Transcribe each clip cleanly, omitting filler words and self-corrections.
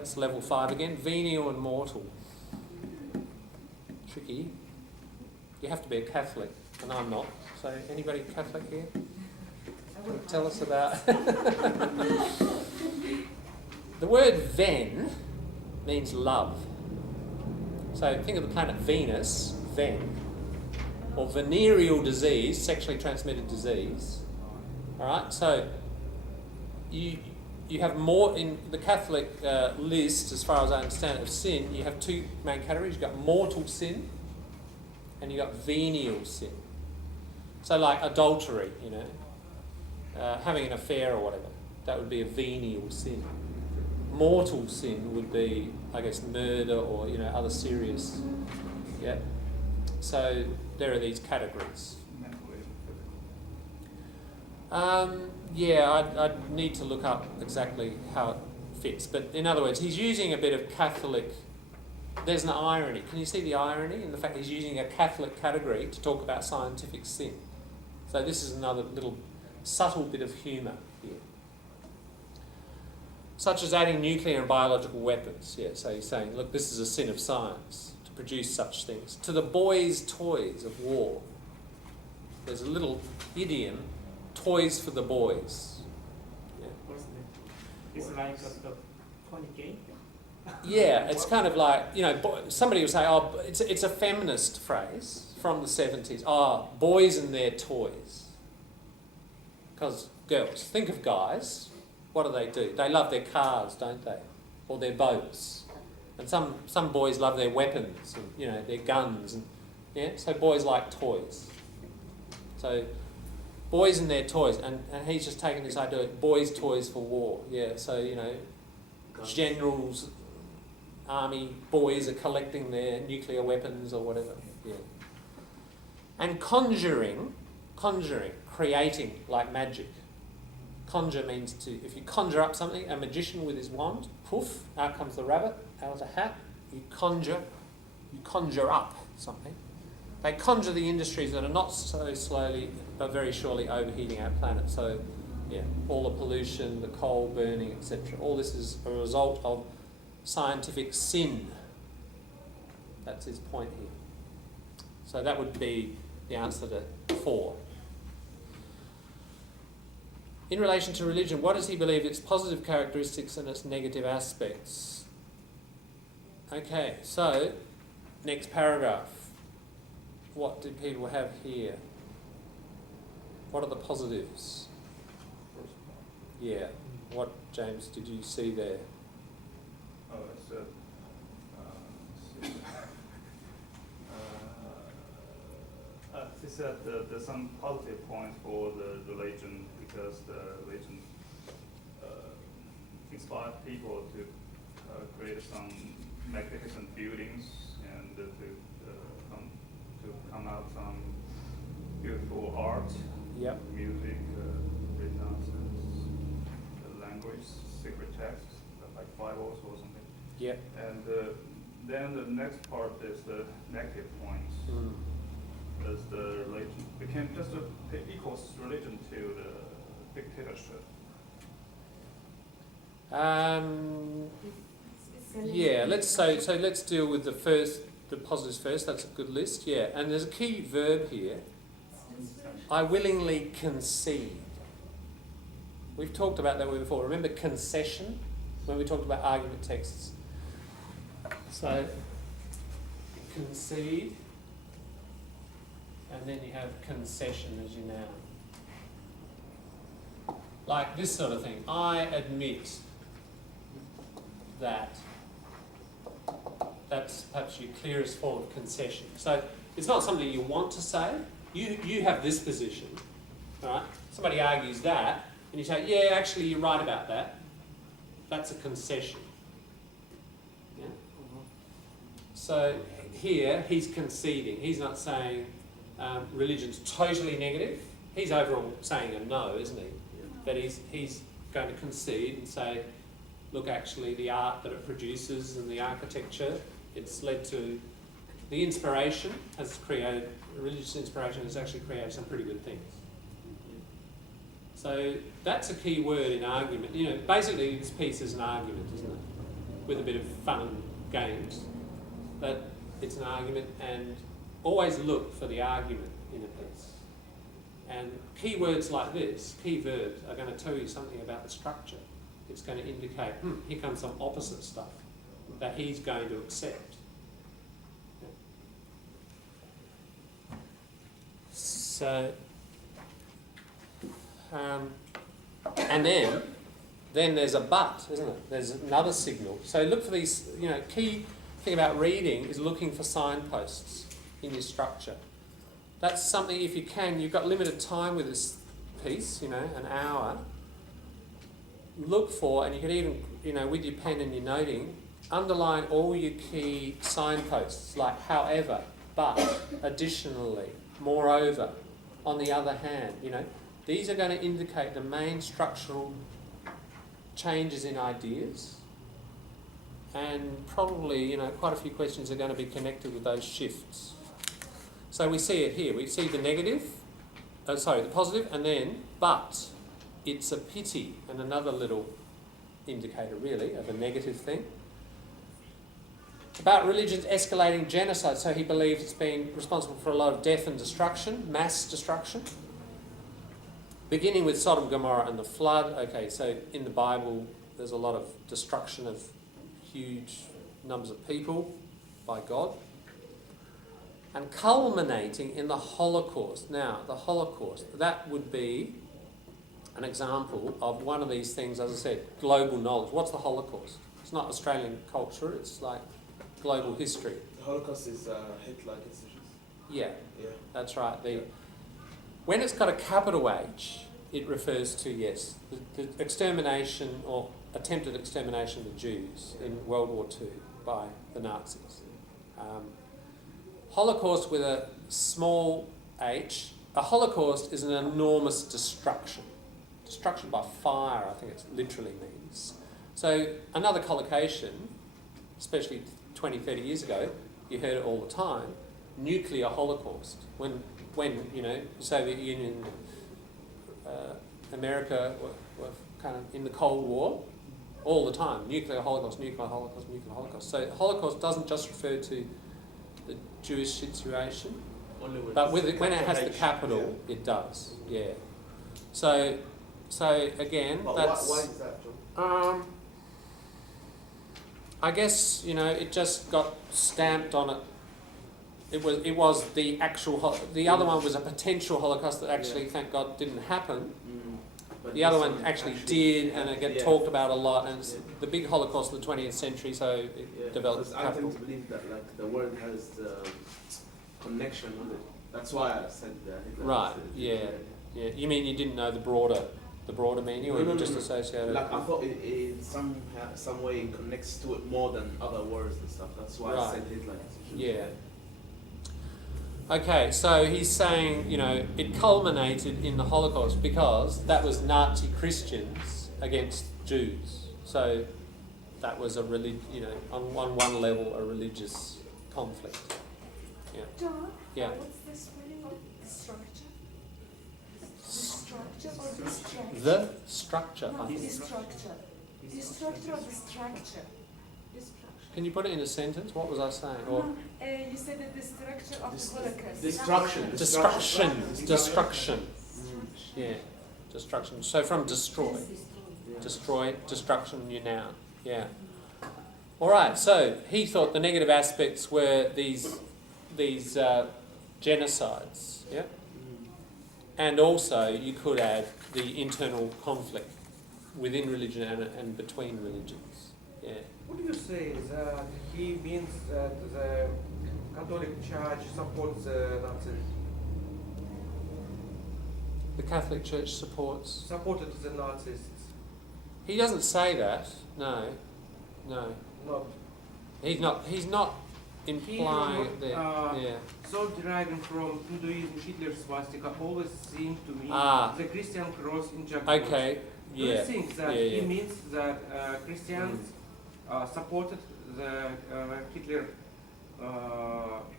That's level 5 again. Venial and mortal. Tricky. You have to be a Catholic, and I'm not. So anybody Catholic here? Tell us about... The word ven means love. So think of the planet Venus, ven, or venereal disease, sexually transmitted disease. All right, so you have more in the Catholic list, as far as I understand it, of sin. You have two main categories. You've got mortal sin, and you've got venial sin. So like adultery, having an affair or whatever, that would be a venial sin. Mortal sin would be, I guess, murder or other serious. Yeah. So there are these categories. I'd need to look up exactly how it fits. But in other words, he's using a bit of Catholic. There's an irony. Can you see the irony in the fact he's using a Catholic category to talk about scientific sin? So this is another little subtle bit of humour here. Such as adding nuclear and biological weapons. Yeah, so he's saying, look, this is a sin of science to produce such things. To the boys' toys of war. There's a little idiom, toys for the boys. Yeah. It's like a funny game. Yeah, it's kind of like, somebody will say, oh, it's a feminist phrase from the 70s. Oh, boys and their toys. Because girls, think of guys. What do? They love their cars, don't they? Or their boats. And some boys love their weapons and their guns and so boys like toys. So boys and their toys, and he's just taken this idea of boys' toys for war. Yeah, so generals, army boys are collecting their nuclear weapons or whatever. Yeah. And conjuring, creating like magic. Conjure means if you conjure up something, a magician with his wand, poof, out comes the rabbit, out of the hat, you conjure up something. They conjure the industries that are not so slowly, but very surely overheating our planet. So, all the pollution, the coal burning, etc. All this is a result of scientific sin. That's his point here. So that would be the answer to 4. In relation to religion, what does he believe its positive characteristics and its negative aspects? Okay, so next paragraph. What did people have here? What are the positives? Yeah. What, James, did you see there? Oh, it's he said there's some positive points for the religion because the religion inspired people to create some magnificent buildings and to come out some beautiful art, Yep. music, Renaissance, language, secret texts like Bibles or something. Yep. And then the next part is the negative points. As the religion became just it equals religion to the dictatorship. Let's deal with the positives first. That's a good list. Yeah, and there's a key verb here. I willingly concede. We've talked about that word before. Remember concession when we talked about argument texts. So concede. And then you have concession as your noun. Like this sort of thing. I admit that. That's perhaps your clearest form of concession. So it's not something you want to say. You have this position. All right? Somebody argues that, and you say, yeah, actually you're right about that. That's a concession. Yeah? So here he's conceding. He's not saying religion's totally negative. He's overall saying a no, isn't he? But he's going to concede and say, look, actually the art that it produces and the architecture, it's led to the inspiration has created, religious inspiration has actually created some pretty good things. So that's a key word in argument. Basically this piece is an argument, isn't it? with a bit of fun and games, that it's an argument, and always look for the argument in a piece. And key words like this, key verbs, are going to tell you something about the structure. It's going to indicate, here comes some opposite stuff that he's going to accept. Yeah. So, and then there's a but, isn't it? There's another signal. So look for these, key thing about reading is looking for signposts in your structure. That's something, if you can, you've got limited time with this piece, an hour. Look for, and you could even, with your pen and your noting, underline all your key signposts, like however, but, additionally, moreover, on the other hand, These are going to indicate the main structural changes in ideas, and probably, quite a few questions are going to be connected with those shifts. So we see it here. We see the negative, the positive, and then, but it's a pity, and another little indicator, really, of a negative thing. About religion's escalating genocide, so he believes it's been responsible for a lot of death and destruction, mass destruction. Beginning with Sodom and Gomorrah and the flood. Okay, so in the Bible, there's a lot of destruction of huge numbers of people by God. And culminating in the Holocaust. Now, the Holocaust, that would be an example of one of these things, as I said, global knowledge. What's the Holocaust? It's not Australian culture, it's like global history. The Holocaust is hate-like institutions. Yeah, Yeah. that's right. When it's got a capital H, it refers to, yes, the extermination or attempted extermination of the Jews in World War II by the Nazis. Holocaust with a small h. A Holocaust is an enormous destruction. Destruction by fire, I think it literally means. So another collocation, especially 20, 30 years ago, you heard it all the time, nuclear holocaust. When the Soviet Union, America were kind of in the Cold War, all the time, nuclear holocaust, nuclear holocaust, nuclear holocaust. So Holocaust doesn't just refer to the Jewish situation, but when it has the capital, it does, yeah. So again, But that's... why is that, John? I guess, it just got stamped on it. It was the actual... the other one was a potential Holocaust that actually, thank God, didn't happen. But The other this one actually did, and it got talked about a lot, and it's the big Holocaust of the 20th century, so it developed because I capital. tend to believe that the word has the connection with it. That's why I said that. Right, yeah. You mean you didn't know the broader meaning, or you just associated Like I thought it some way it connects to it more than other words and stuff. That's why I said Hitler. Yeah. Okay, so he's saying, it culminated in the Holocaust because that was Nazi Christians against Jews. So that was a on one level, a religious conflict. Yeah. John, Yeah. what's the spelling of structure? Structure or distraction? The structure, No, I think. destructure. Destructure or distraction? Can you put it in a sentence? What was I saying? Or No, you said that the structure of the Holocaust. Destruction. destruction. Yeah, destruction. So from destroy, destruction, new noun. Yeah. All right. So he thought the negative aspects were these genocides. Yeah. And also you could add the internal conflict within religion and between religions. Yeah. Would you say that he means that the Catholic Church supports the Nazis? The Catholic Church supported the Nazis? He doesn't say that. No. Not. He's not implying it there. Yeah. So deriving from Hinduism, Hitler's swastika always seemed to me the Christian cross in Japan. Okay. Do you think that he means that Christians supported the Hitler?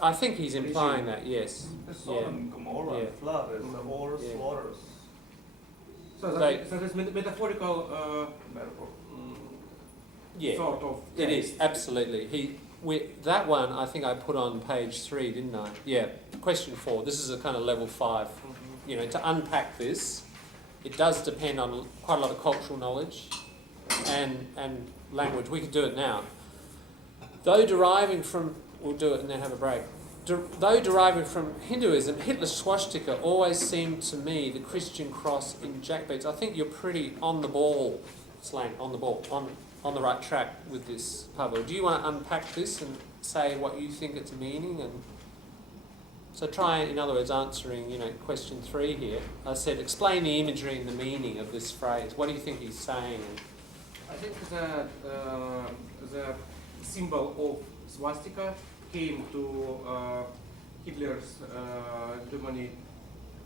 I think he's implying that. Yes. The Sodom and Gomorrah and flood is the whole slaughters. So that is metaphorical. Yeah, sort of it is, text. absolutely. That one I think I put on page 3, didn't I? Yeah, question 4. This is a kind of level 5. You know, to unpack this, it does depend on quite a lot of cultural knowledge and language. We could do it now. Though deriving from, we'll do it and then have a break. Though deriving from Hinduism, Hitler's swastika always seemed to me the Christian cross in jackboots. I think you're pretty on the ball, Slang, on the ball, on the right track with this, Pavel. Do you want to unpack this and say what you think it's meaning? And so try, in other words, answering, question 3 here. I said, explain the imagery and the meaning of this phrase. What do you think he's saying? I think the symbol of swastika came to Hitler's Germany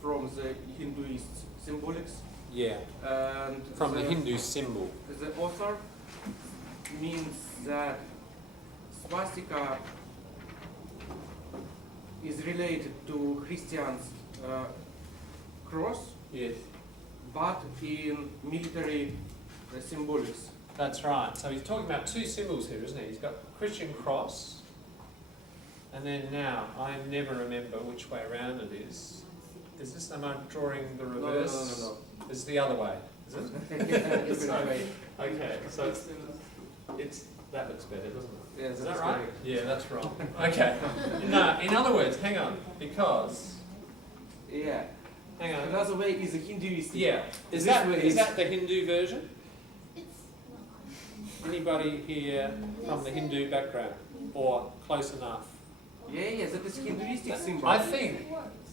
from the Hinduist symbolics. Yeah, And from the Hindu symbol. the author means that swastika is related to Christians' cross, Yes. but in military symbolics. That's right. So he's talking about 2 symbols here, isn't he? He's got Christian cross, and then now, I never remember which way around it is. Is this, am I drawing the reverse? No. This is the other way, is it? Yes, Okay, so it's that looks better, doesn't it? Is that that's right? correct. Yeah, that's wrong. Okay. No, in other words, hang on, because, Yeah. hang on. Another way is a Hinduistic. Yeah, is This that way is is- that the Hindu version? Anybody here from the Hindu background or close enough? Yeah, that is Hinduistic symbol. I think,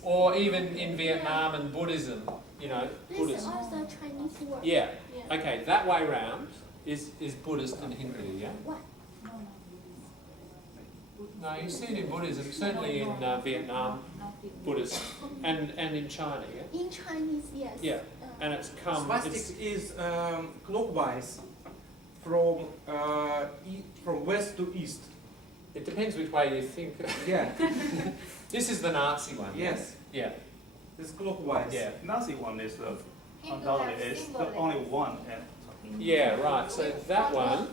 or even in Vietnam and Buddhism, This is Buddhism. also Chinese word. Yeah. Yeah. Okay, that way round is Buddhist and Hindu. Yeah. What? No, you see it in Buddhism, certainly in Vietnam, Buddhist, and in China. Yeah. In Chinese, yes. Yeah. And it's come. Swastik It's, is clockwise from from west to east. it depends which way you think. Yeah. This is the Nazi one. Yes. Yeah. It's clockwise. Yeah. Nazi one is undoubtedly is the only one. And Yeah. Right. So that one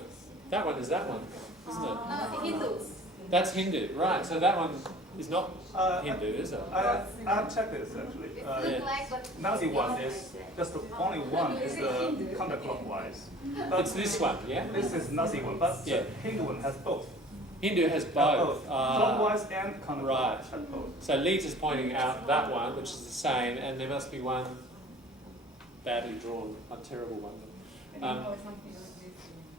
is that one, isn't it? Hindus. That's Hindu, right? So that one is not Uh, Hindu, is it? I checked this actually. Yeah. Nazi one is just the only one is the counterclockwise. But It's this one, yeah. this is Nazi one, but Yeah. the Hindu one has both. Hindu has both. Clockwise and counterclockwise right. has both. So Lita's pointing out that one, which is the same, and there must be one badly drawn, a terrible one.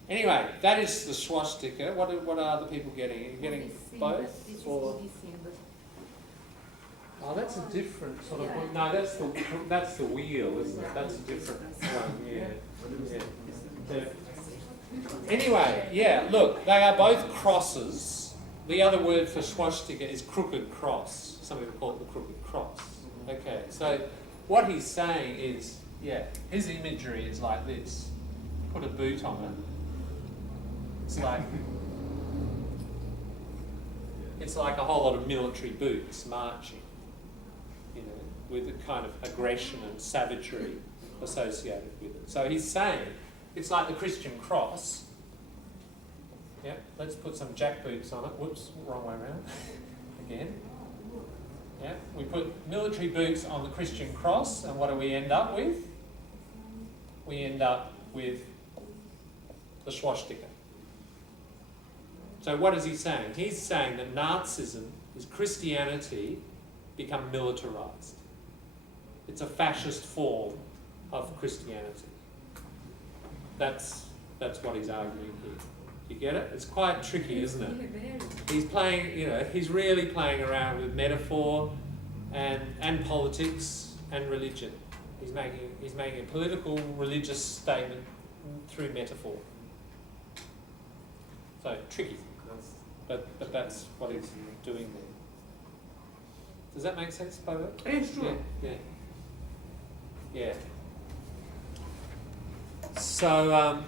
Anyway, that is the swastika. What are other people getting? Are you getting both? Or? Oh, that's a different sort of. No, that's the wheel, isn't it? That's a different one. Yeah. Anyway, yeah. Look, they are both crosses. The other word for swastika is crooked cross. Some people call it the crooked cross. Okay, so what he's saying is, yeah, his imagery is like this. Put a boot on it. It's like a whole lot of military boots marching, with a kind of aggression and savagery associated with it. So he's saying it's like the Christian cross. Yeah, let's put some jackboots on it. Whoops, wrong way around. Again. Yeah, we put military boots on the Christian cross, and what do we end up with? We end up with the swastika. So what is he saying? He's saying that Nazism is Christianity become militarized. It's a fascist form of Christianity. That's what he's arguing here. You get it? It's quite tricky, isn't it? He's playing, he's really playing around with metaphor and politics and religion. He's making a political, religious statement through metaphor. So tricky, but that's what he's doing there. Does that make sense, Pavel? Yeah, sure. Yeah. So,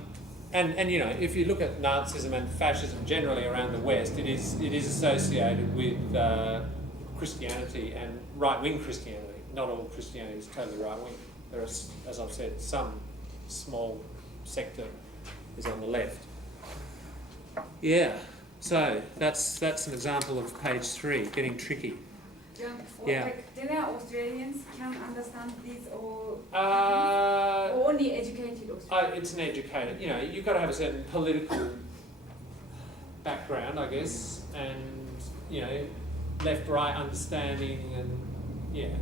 and if you look at Nazism and fascism generally around the West, it is associated with Christianity and right-wing Christianity. Not all Christianity is totally right-wing. There are, as I've said, some small sector is on the left. Yeah. So that's an example of page 3, getting tricky. Yeah. Like, general Australians can understand these or Uh, only educated Australians? it's an educated, you know, you've got to have a certain political background, I guess, and, you know, left-right understanding and, yeah.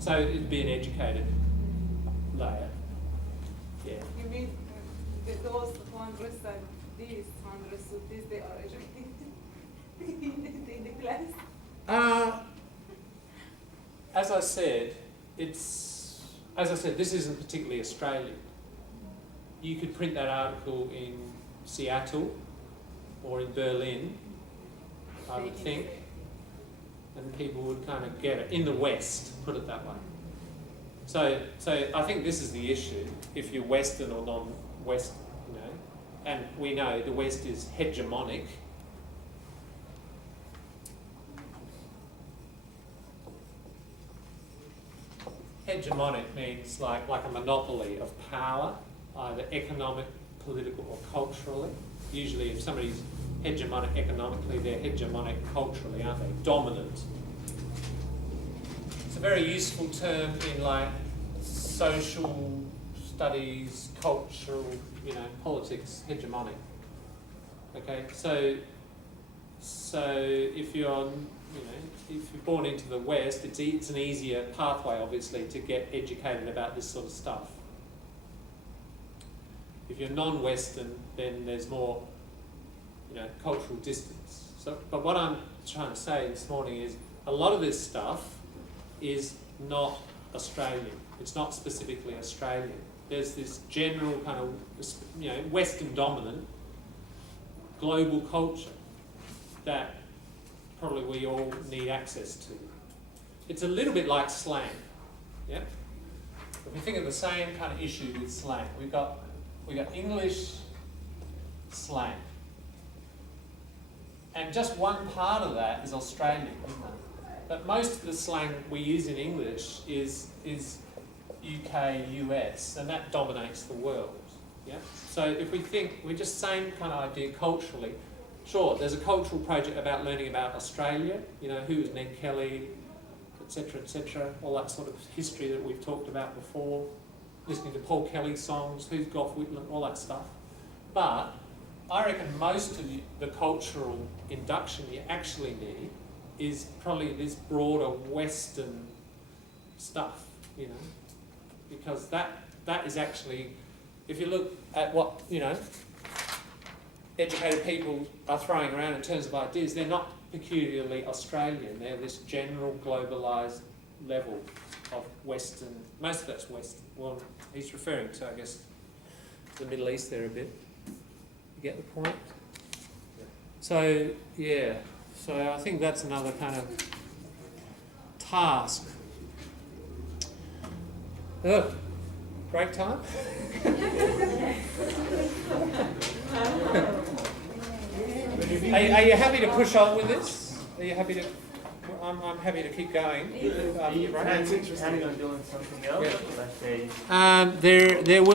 So it'd be an educated layer. Yeah. You mean those who understand these, they are educated in the class? As I said, this isn't particularly Australian. You could print that article in Seattle or in Berlin, I would think, and people would kind of get it. In the West, put it that way. So I think this is the issue, if you're Western or non-Western, you know, and we know the West is hegemonic. Hegemonic means like a monopoly of power, either economic, political or culturally. Usually if somebody's hegemonic economically, they're hegemonic culturally, aren't they? Dominant. It's a very useful term in like social studies, cultural, you know, politics, hegemonic. Okay, so if you're, you know, if you're born into the West, it's an easier pathway, obviously, to get educated about this sort of stuff. If you're non-Western, then there's more, you know, cultural distance. So, but what I'm trying to say this morning is a lot of this stuff is not Australian. It's not specifically Australian. There's this general kind of, you know, Western dominant global culture that probably we all need access to. It's a little bit like slang, yeah? If we think of the same kind of issue with slang, we've got English slang. And just one part of that is Australian, isn't it? But most of the slang we use in English is UK, US, and that dominates the world, yeah? So if we think, we're just same kind of idea culturally. Sure, there's a cultural project about learning about Australia, you know, who was Ned Kelly, etc., all that sort of history that we've talked about before, listening to Paul Kelly songs, who's Gough Whitlam, all that stuff. But I reckon most of the cultural induction you actually need is probably this broader Western stuff, you know, because that is actually, if you look at what, you know, educated people are throwing around in terms of ideas, they're not peculiarly Australian. They're this general globalised level of Western. Most of that's Western. Well, he's referring to, I guess, the Middle East there a bit. You get the point? So, yeah. So I think that's another kind of task. Oh, break time? Are you happy to push on with this? Are you happy to? I'm happy to keep going. Are you planning on doing something else? Yeah. Let's say. There will.